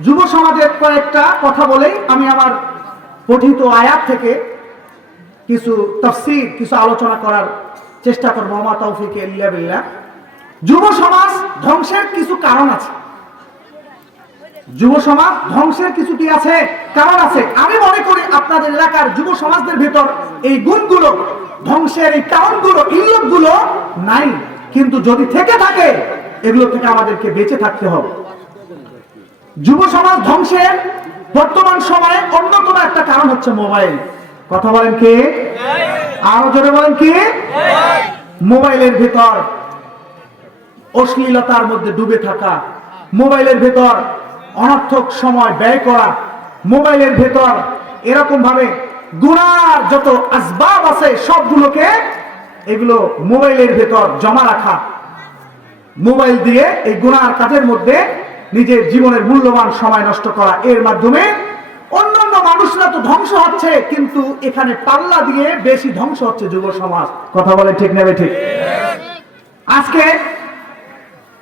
যুব সমাজের কয়েকটা কথা বলেই আমি আমার পঠিত আয়াত থেকে কিছু তাফসীর, কিছু আলোচনা করার চেষ্টা করব। মা তৌফিক ইল্লা বিল্লাহ। যুব সমাজ ধ্বংসের কিছু কারণ আছে। যুব সমাজ ধ্বংসের কিছু কি আছে? কারণ আছে। আমি মনে করি আপনাদের এলাকার যুব সমাজদের ভিতর এই গুণগুলো, ধ্বংসের এই কারণগুলো, ইল্লতগুলো নাই। কিন্তু যদি থেকে থাকে, এগুলো থেকে আমাদেরকে বেঁচে থাকতে হবে। যুব সমাজ ধ্বংসের বর্তমান সময়ে অন্যতম একটা কারণ হচ্ছে মোবাইল। কথা বলেন কি? আরো জোরে বলেন কি? মোবাইলের ভিতর অশ্লীলতার মধ্যে ডুবে থাকা, মোবাইলের ভিতর অনর্থক সময় ব্যয় করা, মোবাইলের ভিতর এরকম ভাবে গুনার যত আসবাব আছে সবগুলোকে এগুলো মোবাইলের ভিতর জমা রাখা, মোবাইল দিয়ে এই গুনার কাজের মধ্যে নিজের জীবনের মূল্যবান সময় নষ্ট করা। এর মাধ্যমে অন্যান্য মানুষরা তো ধ্বংস হচ্ছে, কিন্তু এখানে পাল্লা দিয়ে বেশি ধ্বংস হচ্ছে যুব সমাজ। কথা বলে ঠিক নেবে ঠিক? আজকে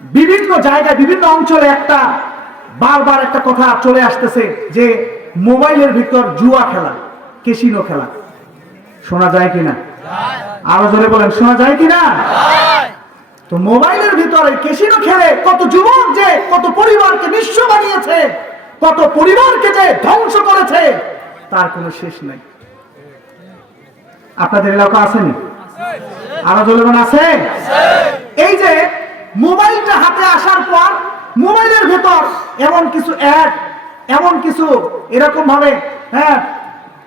বিভিন্ন জায়গায়, বিভিন্ন অঞ্চলে একটা বারবার একটা কথা চলে আসতেছে যে মোবাইলের ভিতর জুয়া খেলা, ক্যাসিনো খেলা। শোনা যায় কিনা? আরো জোরে বলেন, শোনা যায় কিনা? তো মোবাইলের ভিতরে ক্যাসিনো খেলে কত যুবক যে কত পরিবারকে নিঃস্ব বানিয়েছে, কত পরিবারকে যে ধ্বংস করেছে, তার কোনো শেষ নাই। আপনাদের এলাকা আসেনি? আরো জোরে বলেন আছে? এই যে মোবাইলটা হাতে আসার পর মোবাইলের ভেতর এমন কিছু অ্যাড, এমন কিছু এরকম ভাবে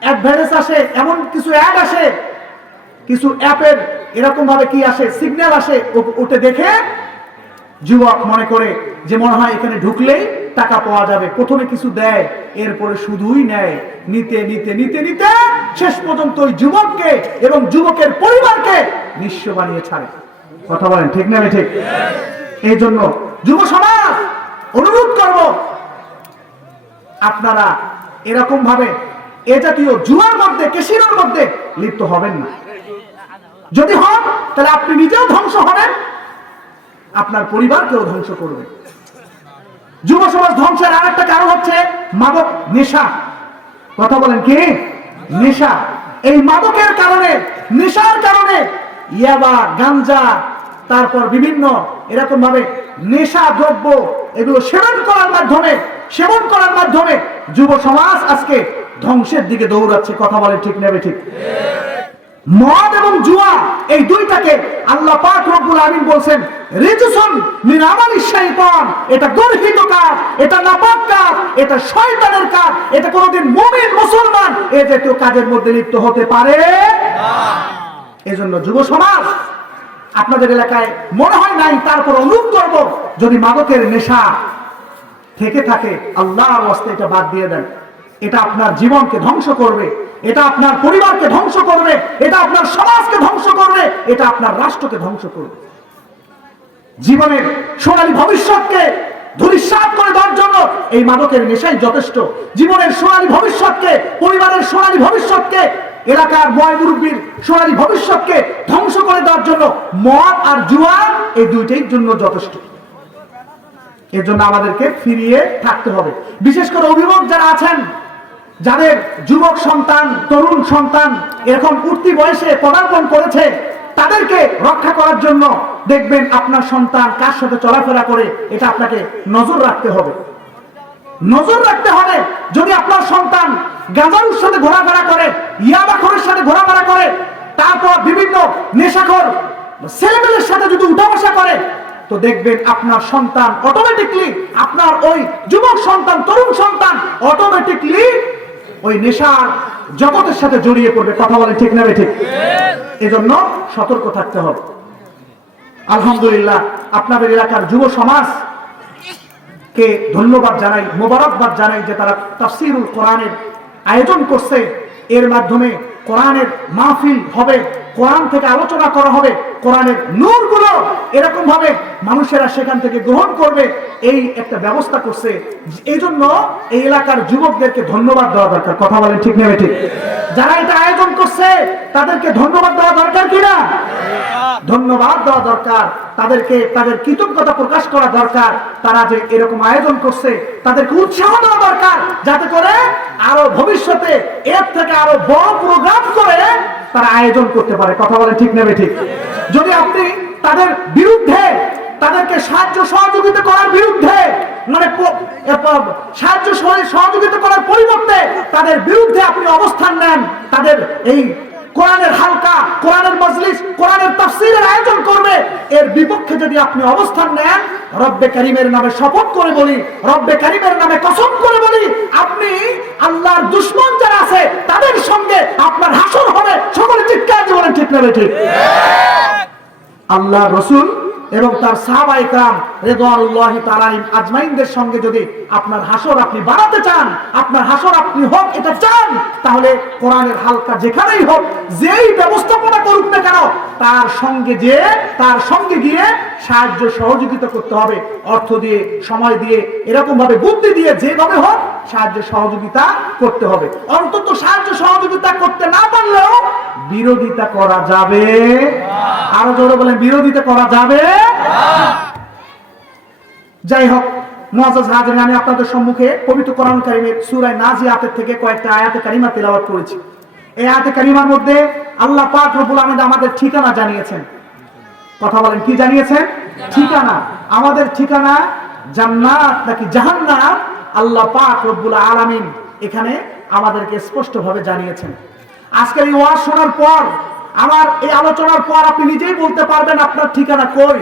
অ্যাডভার্টাইজ আসে, এমন কিছু অ্যাড আসে, কিছু অ্যাপের এরকম ভাবে কি আসে, সিগন্যাল আসে, ওটা দেখে যুবক মনে করে যে মনে হয় এখানে ঢুকলেই টাকা পাওয়া যাবে। প্রথমে কিছু দেয়, এরপরে শুধুই নেয়, নিতে নিতে নিতে নিতে শেষ পর্যন্ত ওই যুবককে এবং যুবকের পরিবারকে নিঃস্ব বানিয়ে ছাড়ে। কথা বলেন ঠিক না? ঠিক। এই জন্য যুব সমাজ অনুরোধ করব, আপনারা এরকম ভাবে এ জাতীয় জুয়ার মধ্যে, ক্যাসিনোর মধ্যে লিপ্ত হবেন না। যদি হন তাহলে আপনি নিজেও ধ্বংস হবেন, আপনার পরিবারকেও ধ্বংস করবেন। যুব সমাজ ধ্বংসের আরেকটা কারণ হচ্ছে মাদক, নেশা। কথা বলেন কি? নেশা। এই মাদকের কারণে, নেশার কারণে ইয়াবা, গাঞ্জা, তারপর বিভিন্ন এরকম ভাবে নেশা দ্রব্য এগুলো সেবন করার মাধ্যমে যুব সমাজ আজকে ধ্বংসের দিকে দৌড়াচ্ছে। কথা বলে ঠিক নেবে ঠিক? মদ এবং জুয়া এই দুইটাকে আল্লাহ পাক রব্বুল আমিন বলছেন রিজসুন মিন আমালিশ শাইতান, এটা গর্হিত কাজ, এটা নাপাক কাজ, এটা শয়তানের কাজ, এটা কোনোদিন মুমিন মুসলমান এই জাতীয় কাজের মধ্যে লিপ্ত হতে পারে না। এজন্য যুব সমাজ আপনাদের এলাকায় মনে হয় নাই, তারপর অনুরোধ করব, যদি মাদকের নেশা থেকে থাকে আল্লাহর ওয়াস্তে এটা বাদ দিয়ে দেন। এটা আপনার জীবনকে ধ্বংস করবে, এটা আপনার পরিবারকে ধ্বংস করবে, এটা আপনার সমাজকে ধ্বংস করবে, এটা আপনার রাষ্ট্রকে ধ্বংস করবে। জীবনের সোনালী ভবিষ্যৎকে ধূলিসাৎ করে দেওয়ার জন্য এই মাদকের নেশাই যথেষ্ট। জীবনের সোনালী ভবিষ্যৎকে, পরিবারের সোনালী ভবিষ্যৎকে, এলাকার বয় মুরব্বীর সোনালী ভবিষ্যৎকে ধ্বংস করে দেওয়ার জন্য মদ আর জুয়া এই দুইটাই জন্য যথেষ্ট। এর জন্য আমাদেরকে ফিরিয়ে থাকতে হবে। বিশেষ করে অভিভাবক যারা আছেন, যাদের যুবক সন্তান, তরুণ সন্তান এরকম উঠতি বয়সে পদার্পণ করেছে, তাদেরকে রক্ষা করার জন্য দেখবেন আপনার সন্তান কার সাথে চলাফেরা করে, এটা আপনাকে নজর রাখতে হবে। নজর রাখতে হবে। যদি আপনার সন্তান গাঁজারুর সাথে ঘোরাফেরা করে, ইয়াবাখোরের সাথে ঘোরাফেরা করে, তারপর বিভিন্ন নেশাখোর ছেলেমেয়ের সাথে যদি উঠা বসা করে, তো দেখবেন আপনার সন্তান অটোমেটিকলি, আপনার ওই যুবক সন্তান, তরুণ সন্তান অটোমেটিকলি ওই নেশার জগতের সাথে জড়িয়ে পড়বে। কথা বলে ঠিক না ঠিক? এজন্য সতর্ক থাকতে হবে। আলহামদুলিল্লাহ, আপনাদের এলাকার যুব সমাজ কে ধন্যবাদ জানাই, মোবারকবাদ জানাই যে তারা তাফসীরুল কোরআনের আয়োজন করছে। এর মাধ্যমে কোরআনের মাহফিল হবে, কোরআন থেকে আলোচনা করা হবে, কোরআনের নূরগুলো এরকম ভাবে মানুষেরা সেখান থেকে গ্রহণ করবে, এই একটা ব্যবস্থা করছে। এই জন্য এই এলাকার যুবকদেরকে ধন্যবাদ দেওয়া দরকার। কথা বলেন ঠিক নেবে ঠিক? যারা এটা আয়োজন করছে করছে তাদেরকে ধন্যবাদ দেওয়া দরকার কিনা? ধন্যবাদ দেওয়া দরকার, তাদেরকে তাদের কৃতজ্ঞতা প্রকাশ করা দরকার। তারা যে এরকম আয়োজন করছে তাদেরকে উৎসাহ দেওয়া দরকার, যাতে করে আরো ভবিষ্যতে এর থেকে আরো বড় প্রোগ্রাম করে তারা আয়োজন করতে পারে। কথা বলে ঠিক নেবে ঠিক? যদি আপনি তাদের বিরুদ্ধে, তাদেরকে সাহায্য সহযোগিতা করার বিরুদ্ধে, মানে সাহায্য সহযোগিতা করার পরিবর্তে তাদের বিরুদ্ধে আপনি অবস্থান নেন, তাদের এই কোরআনের হালকা, কোরআনের মজলিস, কোরআনের তাফসীরের আয়োজন করবে, এর বিপক্ষে যদি আপনি অবস্থান নেন, রব্বে কারীমের নামে শপথ করে বলি, রব্বে কারীমের নামে কসম করে বলি, আপনি আল্লাহর দুশমন যারা আছে তাদের সঙ্গে আপনার হাসর হবে। সকলে চিৎকার দিয়ে বলেন ঠিক না ঠিক? আল্লাহ রাসূল এবং তার সাহাবায়ে কেরাম রিদওয়ানুল্লাহি তাআলা আজমাইনদের সঙ্গে যদি আপনার হাসর আপনি বাড়াতে চান, আপনার হাসর আপনি হোক এটা চান, তাহলে কোরআনের হালকা যেখানেই হোক, যেই ব্যবস্থাপনা করুক না কেন, তার সঙ্গে গিয়ে সাহায্য সহযোগিতা করতে হবে। অর্থ দিয়ে, সময় দিয়ে, এরকম ভাবে বুদ্ধি দিয়ে, যেভাবে হোক সাহায্য সহযোগিতা করতে হবে। অন্তত সাহায্য সহযোগিতা করতে না পারলেও বিরোধিতা করা যাবে। আরো জোরে বলেন, বিরোধিতা করা যাবে। যাই হোক, মুআজ্জাজ হাজিরিন, আমি আপনাদের সম্মুখে পবিত্র কোরআন কারীমের সূরা নাজিয়াতের থেকে কয়েকটা আয়াতে কারিমা তেলাওয়াত করেছি। এই আয়াতে কারিমার মধ্যে আল্লাহ পাক রব্বুল আলামিন আমাদের ঠিকানা জানিয়েছেন। কথা বলেন, কি জানিয়েছেন? ঠিকানা। আমাদের ঠিকানা জান্নাত নাকি জাহান্নাম, আল্লাহ পাক রব্বুল আলামিন এখানে আমাদেরকে স্পষ্টভাবে জানিয়েছেন। আজকের এই ওয়াজ শোনার পর, আমার এই আলোচনার পর আপনি নিজেই বলতে পারবেন আপনার ঠিকানা কই।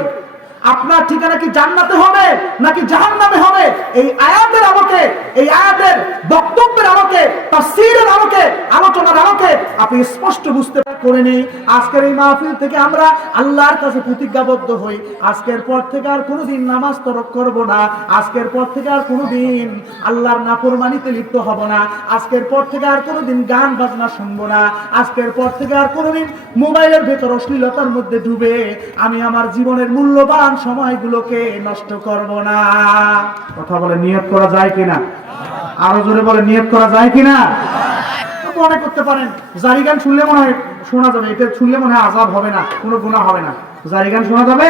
আপনার ঠিকানা কি জান্নাতে হবে নাকি জাহান্নামে হবে? এই আয়াতের আলোকে, এই আয়াতের বক্তব্যের আলোকে, তাফসীরের আলোকে, আলোচনার আলোকে আপনি স্পষ্ট বুঝতে করে নেই। আজকের এই মাহফিল থেকে আমরা আল্লাহর কাছে প্রতিজ্ঞাবদ্ধ হই, আজকের পর থেকে আর কোনোদিন নামাজ তরক করব না, আজকের পর থেকে আর কোনোদিন আল্লাহর নাফরমানিতে লিপ্ত হব না, আজকের পর থেকে আর কোনোদিন গান বাজনা শুনবো না, আজকের পর থেকে আর কোনোদিন মোবাইলের ভেতর অশ্লীলতার মধ্যে ডুবে আমি আমার জীবনের মূল্যবান সময়গুলোকে নষ্ট করব না। কথা বলে নিয়ত করা যায় কিনা? আরো জোরে বলে, নিয়ত করা যায় কিনা? মনে করতে পারেন জারি গান শুনলে মনে হয় শোনা যাবে, এটা শুনলে মনে হয় আযাব হবে না, কোনো গুনাহ হবে না। জারি গান শোনা যাবে?